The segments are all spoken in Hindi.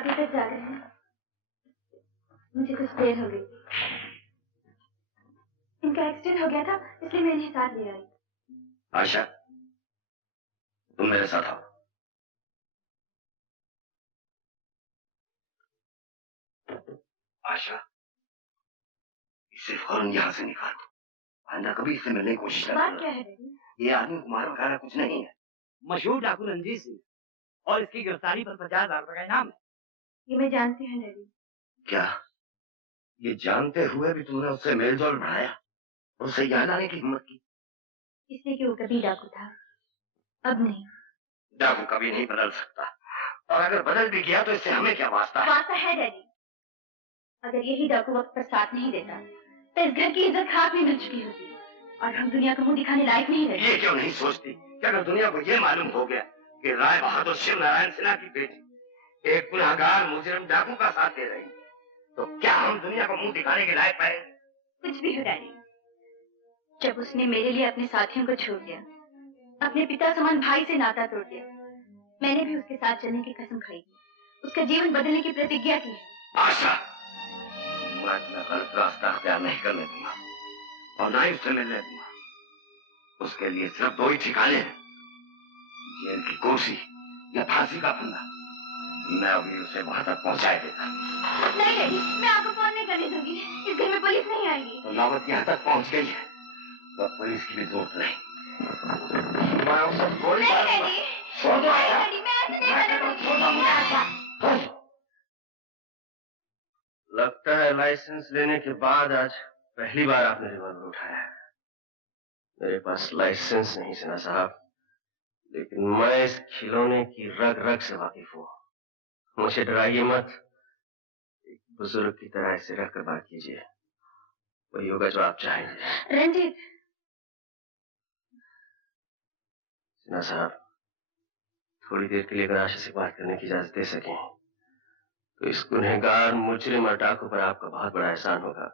अभी तक जा रहे हैं। मुझे कुछ देर हो गई। इनका एक्सीडेंट हो गया था, इसलिए मैं इन्हें साथ ले आई। आशा, तुम मेरे साथ आओ। आशा, इसे फौरन यहाँ से निकालो। आइंदा कभी इससे मिलने की कोशिश न बात क्या है डैडी? ये आदमी कुमार वगैरह कुछ नहीं है। मशहूर डाकू रंजीत सिंह, और इसकी गिरफ्तारी पर 50,000 रुपए का इनाम है। ये मैं जानती हूँ डैडी। क्या ये जानते हुए भी तुमने उससे मेलजोल बढ़ाया, उससे यहाँ लाने की हिम्मत की? इसलिए कि वो कभी डाकू था, अब नहीं। डाकू कभी नहीं बदल सकता, और अगर बदल भी गया तो इससे हमें क्या वास्ता है? वास्ता है डैडी। अगर यही डाकू वक्त पर साथ नहीं देता तो इस घर की इज्जत खाक में मिल चुकी होती और हम दुनिया को मुंह दिखाने लायक नहीं रहते। ये क्यों नहीं सोचती कि अगर दुनिया को ये मालूम हो गया कि राय बहादुर शिव नारायण सिन्हा की बेटी एक गुनहगार मुजरिम डाकू का साथ दे रही, तो क्या हम दुनिया को मुंह दिखाने के लायक पाए? कुछ भी हो डैडी, जब उसने मेरे लिए अपने साथियों को छोड़ दिया, अपने पिता समान भाई से नाता तोड़ दिया, मैंने भी उसके साथ चलने की कसम खाई, उसका जीवन बदलने की प्रतिज्ञा की है। आशा, मैं अपना गलत रास्ता अख्तियार नहीं करने दूंगा और ना ही उससे मिलने दूंगा। उसके लिए सिर्फ दो ही ठिकाने हैं, जेल की कुर्सी या फांसी का फंदा। मैं अभी उसे वहां तक पहुंचाए देता। नहीं डैडी, मैं आपको फोन नहीं करने दूंगी। इस घर में पुलिस नहीं आएगी। तो नौबत यहाँ तक पहुंच गई है तो पुलिस की भी जरूरत नहीं। मैं उसे गोली मारूंगा। छोड़ दो आशा। लगता है लाइसेंस लेने के बाद आज पहली बार आपने रिवॉल्वर उठाया है। मेरे पास लाइसेंस नहीं सिन्हा साहब, लेकिन मैं इस खिलौने की रग रग से वाकिफ हूँ। मुझे डराइए मत, एक बुजुर्ग की तरह ऐसे रहकर बात कीजिए, वही होगा जो आप चाहेंगे। रंजीत। सिन्हा साहब, थोड़ी देर के लिए अगर आशा से बात करने की इजाजत दे सकें तो इस गुनहगार मुजरिम और डाकू पर आपका बहुत बड़ा एहसान होगा।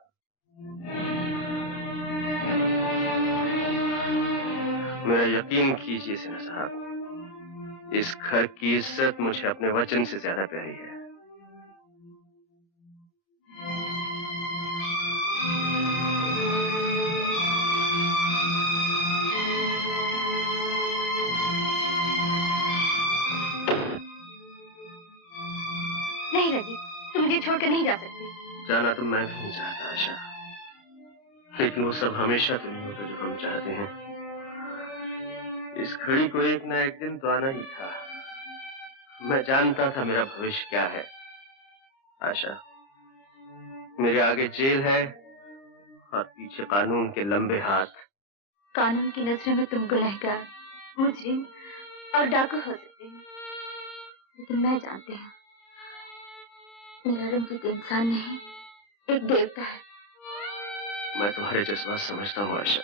मेरा यकीन कीजिए सिन्हा साहब, इस घर की इज्जत मुझे अपने वचन से ज्यादा प्यारी है। नहीं रंजीत, तुम मुझे छोड़कर नहीं जा सकते। जाना तो मैं भी नहीं चाहता आशा, लेकिन वो सब हमेशा तो नहीं होता जो हम चाहते हैं। इस घड़ी को एक ना एक दिन तो आना ही था। मैं जानता था मेरा भविष्य क्या है। आशा, मेरे आगे जेल है और पीछे कानून के लंबे हाथ। कानून की नजरों में तुम गुनहगार, मुजरिम और डाकू हो सकते हो, लेकिन मैं जानती हूँ मेरा रंजीत इंसान नहीं, एक देवता है। मैं तुम्हारे जज्बात समझता हूँ आशा।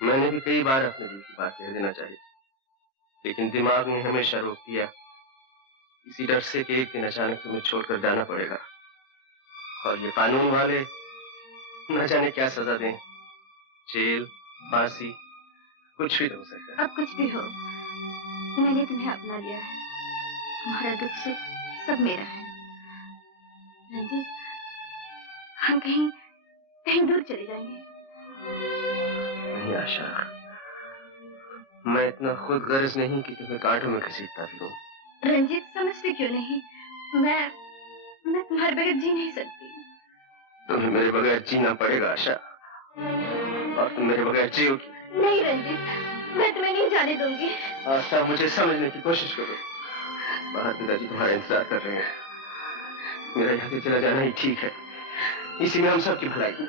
मैंने भी कई बार अपने दिल की बात कह देना चाहिए, लेकिन दिमाग ने हमेशा रोक दिया, इसी डर से कि एक दिन अचानक तुम्हें छोड़कर जाना पड़ेगा और ये कानून वाले न जाने क्या सजा दें, जेल, फांसी, कुछ भी हो सकता है। अब कुछ भी हो, मैंने तुम्हें अपना लिया है, तुम्हारा दुख सुख सब मेरा है। रंजीत, हम कहीं कहीं दूर चले जाएंगे। नहीं आशा, मैं इतना खुद गर्ज नहीं कि तुम्हें कांटों में घसीटता फिरूं। रंजीत, समझते क्यों नहीं? मैं तुम्हारे बगैर जी नहीं सकती। तुम्हें मेरे बगैर जीना पड़ेगा आशा, और तुम मेरे बगैर जियोगी। नहीं रंजीत, मैं तुम्हें नहीं जाने दूंगी। आशा, मुझे समझने की कोशिश करो। बाहर पिताजी तुम्हारा इंतजार कर रहे हैं। मेरा यहाँ से चला जाना ही ठीक है, इसी में हम सबकी भलाई।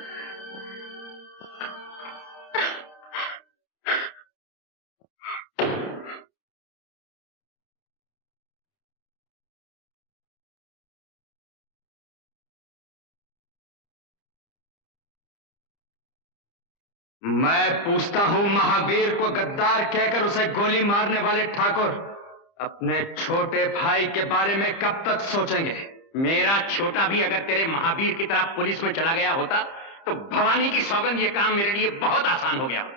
मैं पूछता हूं, महावीर को गद्दार कहकर उसे गोली मारने वाले ठाकुर अपने छोटे भाई के बारे में कब तक सोचेंगे? मेरा छोटा भी अगर तेरे महावीर की तरह पुलिस में चला गया होता तो भवानी की सौगंध ये काम मेरे लिए बहुत आसान हो गया होता।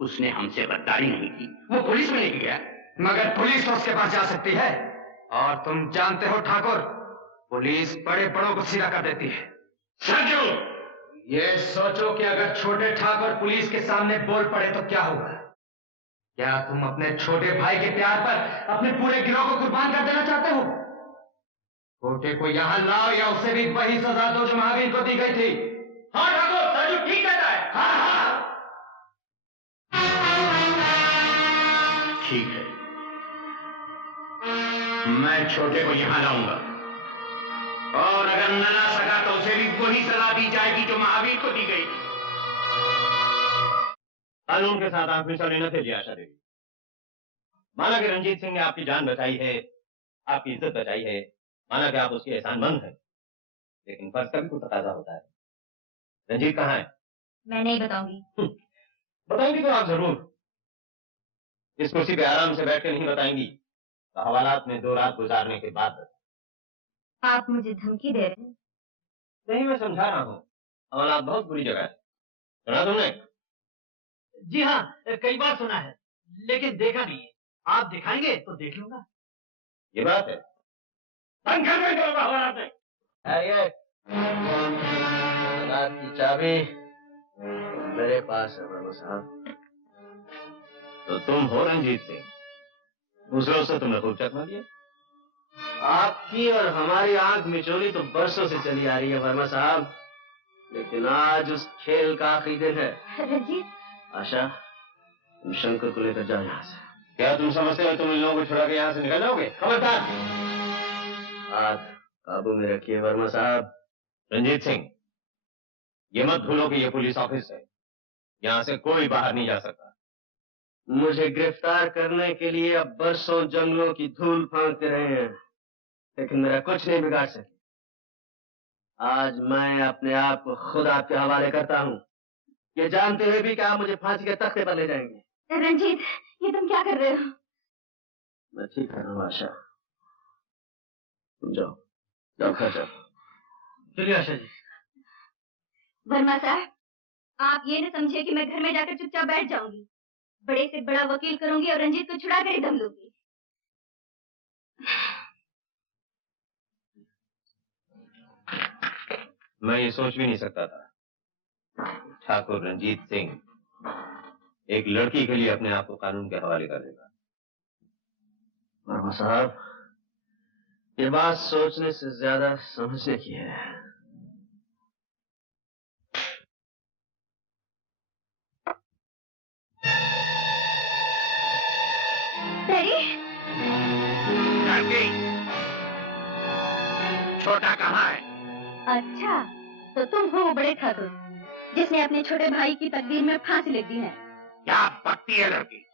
उसने हमसे गद्दारी नहीं की, वो पुलिस में नहीं गया। मगर पुलिस तो उसके पास जा सकती है। और तुम जानते हो ठाकुर, पुलिस बड़े बड़ों को सीधा कर देती है। सरजू, ये सोचो कि अगर छोटे ठाकुर पुलिस के सामने बोल पड़े तो क्या होगा। क्या तुम अपने छोटे भाई के प्यार पर अपने पूरे गिरोह को कुर्बान कर देना चाहते हो? छोटे को यहां लाओ या उसे भी वही सजा दो जो महावीर को दी गई थी। हाँ ठाकुर, सरजू ठीक कहता है। हाँ हाँ, ठीक है, मैं छोटे को यहां लाऊंगा और अगर न ला सका तो उसे भी वही सजा दी जाएगी जो महावीर को दी गई। कानून के साथ आप मिसाल लेना थे आशा देवी। माना कि रंजीत सिंह ने आपकी जान बचाई है, आपकी इज्जत बचाई है, माना कि आप उसके एहसानमंद हैं, लेकिन फर्ज का भी कुछ तकाजा होता है। रंजीत कहाँ है? मैं नहीं बताऊंगी। बताएंगी तो आप जरूर। इस कुर्सी पे आराम से बैठ के नहीं बताएंगी तो हवालात में 2 रात गुजारने के बाद। आप मुझे धमकी दे रहे हैं? नहीं, मैं समझा रहा हूँ, हवालात बहुत बुरी जगह है। सुना तुमने? जी हाँ, कई बार सुना है, लेकिन देखा नहीं है। आप दिखाएंगे तो देख लूंगा। ये बात है। बंद कर दो हवालात में। हवालात की चाबी मेरे पास है बाबू साहब। तो तुम हो रंजीत सिंह? दूसरों से तुमने खूब चकमा दिया। आपकी और हमारी आंख मिचोली तो बरसों से चली आ रही है वर्मा साहब, लेकिन आज उस खेल का आखिरी दिन है। रंजीत, आशा, तुम शंकर को लेकर जाओ यहाँ से। क्या तुम समझते हो तुम इन लोगों को छुड़ा के यहाँ से निकल जाओगे? खबरदार! हाथ काबू में रखिए वर्मा साहब। रंजीत सिंह, ये मत भूलो कि ये पुलिस ऑफिस है, यहाँ से कोई बाहर नहीं जा सकता। मुझे गिरफ्तार करने के लिए अब बरसों जंगलों की धूल फांकते रहे हैं, लेकिन मेरा कुछ नहीं बिगाड़ सके। आज मैं अपने आप को खुद आपके हवाले करता हूँ, ये जानते हुए भी कि आप मुझे फांसी के तख्ते पर ले जाएंगे। रंजीत, ये तुम क्या कर रहे हो? मैं ठीक कर रहा हूँ आशा। तुम जाओ, जाओ घर जाओ। चलिए आशा जी। वर्मा साहब, आप ये न समझे कि मैं घर में जाकर चुपचाप बैठ जाऊंगी। बड़े से बड़ा वकील करूंगी और रंजीत को छुड़ा कर ही दम लूंगी। मैं ये सोच भी नहीं सकता था ठाकुर रंजीत सिंह एक लड़की के लिए अपने आप को कानून के हवाले कर देगा। वर्मा साहब, ये बात सोचने से ज्यादा समझने की है। डैडी, छोटा कहाँ है? अच्छा, तो तुम हो बड़े ठाकुर जिसने अपने छोटे भाई की तकदीर में फांसी लिख दी है। क्या पकती है लड़की?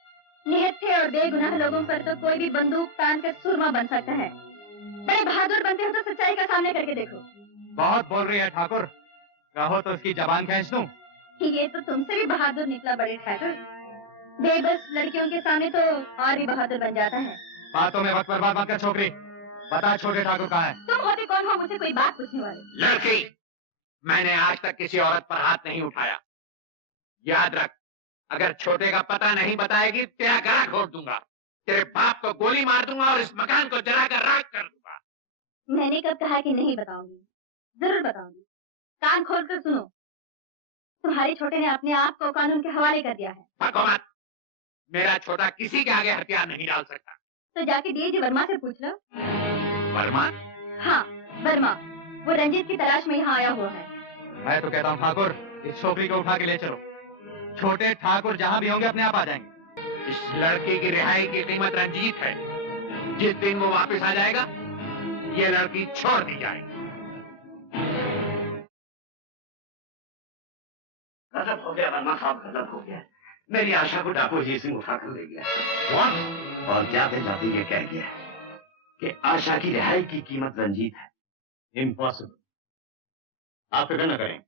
निहत्थे और बेगुनाह लोगों पर तो कोई भी बंदूक तान कर सुरमा बन सकता है। बड़े बहादुर बनते हो तो सच्चाई का सामने करके देखो। बहुत बोल रही है ठाकुर, कहो तो उसकी जबान खींच दूं। ये तो तुमसे भी बहादुर निकला बड़े ठाकुर। बेबस लड़कियों के सामने तो और भी बहादुर बन जाता है। बातों में वक्त बर्बाद मत कर छोकरी, बता छोटे ठाकुर कहाँ है? तुम होते कौन हो मुझसे कोई बात पूछने वाले? लड़की, मैंने आज तक किसी औरत पर हाथ नहीं उठाया। याद रख, अगर छोटे का पता नहीं बताएगी तेरा गला घोट दूंगा, तेरे बाप को गोली मार दूंगा और इस मकान को जलाकर राख कर दूंगा। मैंने कब कहा कि नहीं बताऊंगी? जरूर बताऊंगी। कान खोलकर सुनो, तुम्हारे छोटे ने अपने आप को कानून के हवाले कर दिया है। भगो मत, मेरा छोटा किसी के आगे हथियार नहीं डाल सकता। तो जाके डीआईजी वर्मा से पूछ लो। वर्मा? हाँ, वर्मा, वो रंजीत की तलाश में यहाँ आया हुआ है। मैं तो कहता हूँ ठाकुर, इस छोकरी को उठा के ले चलो। छोटे ठाकुर जहाँ भी होंगे अपने आप आ जाएंगे। इस लड़की की रिहाई की कीमत रंजीत है। जिस दिन वो वापस आ जाएगा, ये लड़की छोड़ दी जाएगी। गजब हो गया वर्मा साहब, गजब हो गया। मेरी आशा को डाकू जी सिंह उठा कर ले गया। What? और जाते जाते ये कह गया कि आशा की रिहाई की कीमत रंजीत है। इम्पॉसिबल। आप फिक्र न करें,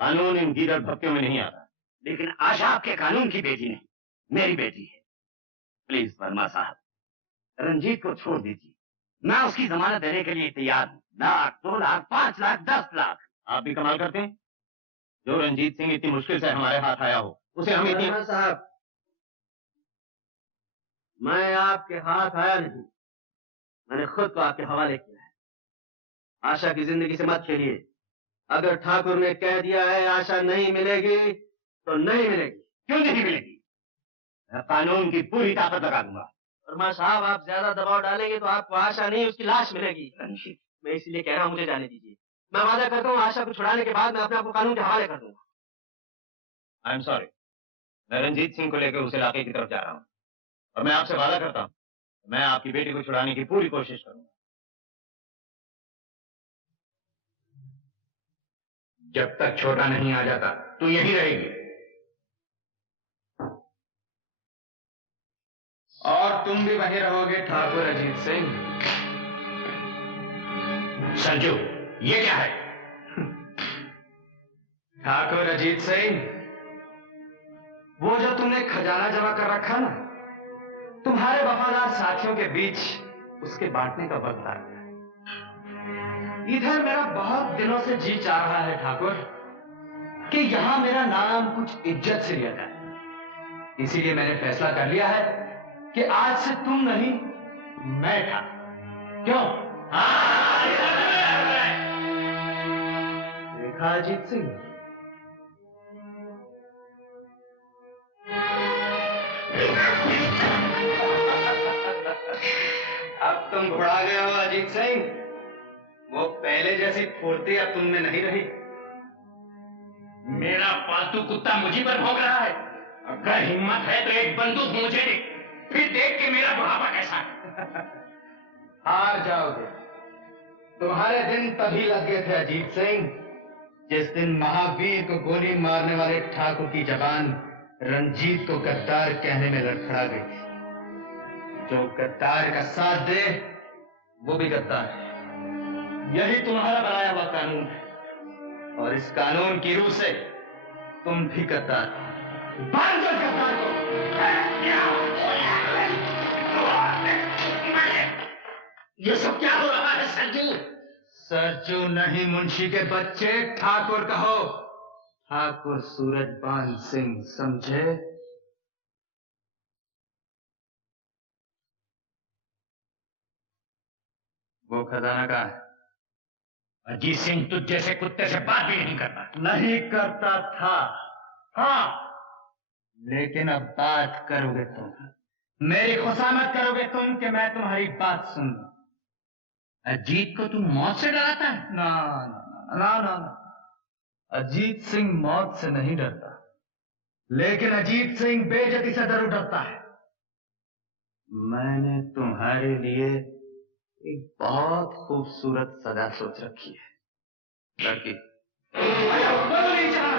कानून इन गीदड़ भक्तियों में नहीं आता। लेकिन आशा आपके कानून की बेटी नहीं, मेरी बेटी है। प्लीज वर्मा साहब, रंजीत को छोड़ दीजिए। मैं उसकी जमानत देने के लिए तैयार हूँ। 1 लाख, 2 लाख, 5 लाख, 10 लाख। आप भी कमाल करते हैं। जो रंजीत सिंह इतनी मुश्किल से हमारे हाथ आया हो, उसे हम इतनी... साहब, मैं आपके हाथ आया नहीं, मैंने खुद को आपके हवाले किया है। आशा की जिंदगी से मत खेलिए। अगर ठाकुर ने कह दिया है आशा नहीं मिलेगी तो नहीं मिलेगी। क्यों नहीं मिलेगी? मैं कानून की पूरी ताकत लगा दूंगा। वर्मा साहब, आप ज्यादा दबाव डालेंगे तो आपको आशा नहीं उसकी लाश मिलेगी। मैं इसीलिए कह रहा हूँ, मुझे जाने दीजिए। मैं वादा करता हूँ आशा को छुड़ाने के बाद मैं अपने आप को कानून के हवाले कर दूंगा। आई एम सॉरी, मैं रंजीत सिंह को लेकर उस इलाके की तरफ जा रहा हूँ और मैं आपसे वादा करता हूँ मैं आपकी बेटी को छुड़ाने की पूरी कोशिश करूंगा। जब तक छोटा नहीं आ जाता तू यहीं रहेगी और तुम भी वहीं रहोगे ठाकुर अजीत सिंह। संजू, ये क्या है? ठाकुर अजीत सिंह, वो जो तुमने खजाना जमा कर रखा ना, तुम्हारे वफादार साथियों के बीच उसके बांटने का वक्त आ गया। इधर मेरा बहुत दिनों से जी चाह रहा है ठाकुर कि यहां मेरा नाम कुछ इज्जत से लिया जाए। इसीलिए मैंने फैसला कर लिया है कि आज से तुम नहीं, मैं था। क्यों? देखा अजीत सिंह, अब तुम घुड़ा गए हो अजीत सिंह। वो पहले जैसी फुर्ती अब तुम में नहीं रही। मेरा पालतू कुत्ता मुझी पर भौंक रहा है। अगर हिम्मत है तो एक बंदूक मुझे दे, फिर देख के मेरा बुढ़ापा कैसा है। हार जाओगे। तुम्हारे दिन तभी लग गए थे अजीत सिंह, जिस दिन महावीर को गोली मारने वाले ठाकुर की जबान रंजीत को गद्दार कहने में लड़खड़ा गई। जो गद्दार का साथ दे वो भी गद्दार है। यही तुम्हारा बनाया हुआ कानून है और इस कानून की रूह से तुम भी गद्दार हो। बांध दो इस गद्दार को। ये सब क्या हो रहा है सरजू? सरजू नहीं, मुंशी के बच्चे, ठाकुर कहो। ठाकुर सूरजबान सिंह, समझे? वो खजाना कहाँ है? अजीत सिंह तुझ जैसे कुत्ते से बात भी नहीं करता। नहीं करता था, हाँ, लेकिन अब बात करोगे तुम। मेरी खुशामद करोगे तुम कि मैं तुम्हारी बात सुन लूं। अजीत को तू मौत से डराता है? ना ना ना ना ना, अजीत सिंह मौत से नहीं डरता, लेकिन अजीत सिंह बेइज्जती से जरूर डरता है। मैंने तुम्हारे लिए एक बहुत खूबसूरत सजा सोच रखी है। लड़की नहीं जाना।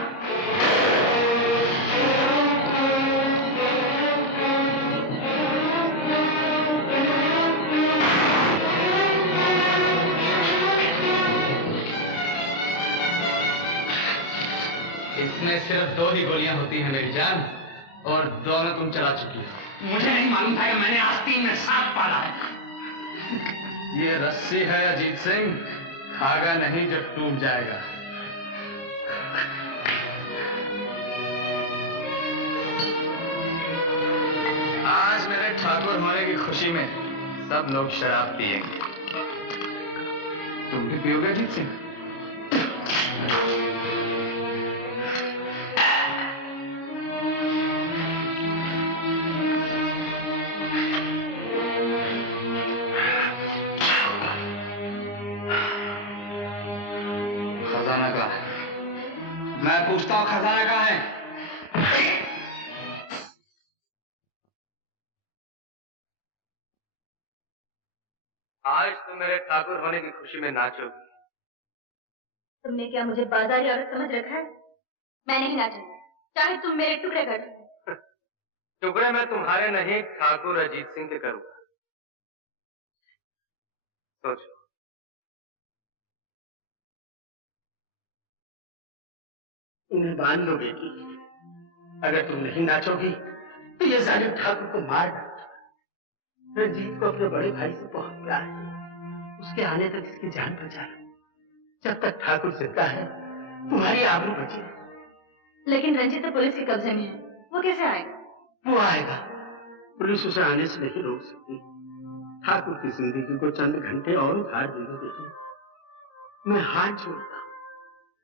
इसमें सिर्फ 2 ही गोलियां होती हैं मेरी जान, और दोनों तुम चला चुकी हो। मुझे नहीं मालूम था कि मैंने आस्तीन में सांप पाला है। ये रस्सी है अजीत सिंह, धागा नहीं जो टूट जाएगा। आज मेरे ठाकुर होने की खुशी में सब लोग शराब पिएंगे। तुम भी पियोगे अजीत सिंह? खजाना कहाँ है? मैं पूछता हूँ, खजाना कहाँ है? आज तुम मेरे ठाकुर होने की खुशी में नाचोगी। तुमने क्या मुझे बाजारी औरत समझ रखा है? मैं नहीं नाचूंगी, चाहे तुम मेरे टुकड़े कर दो। टुकड़े मैं तुम्हारे नहीं, ठाकुर अजीत सिंह के करूंगा। सोचो। उन्हें मान लो बेटी, अगर तुम नहीं नाचोगी तो ये जालिम ठाकुर को मार डालेगा। रंजीत को अपने बड़े भाई से बहुत प्यार है, उसके आने तक इसकी जान बचा लो। जब तक ठाकुर जिंदा है तुम्हारी आबरू बची है। लेकिन रंजीत तो पुलिस के कब्जे में है, वो कैसे आएगा? वो आएगा, पुलिस उसे आने से नहीं रोक सकती। ठाकुर की जिंदगी को चंद घंटे और उधार दे दो बेटी। मैं हाथ जोड़ता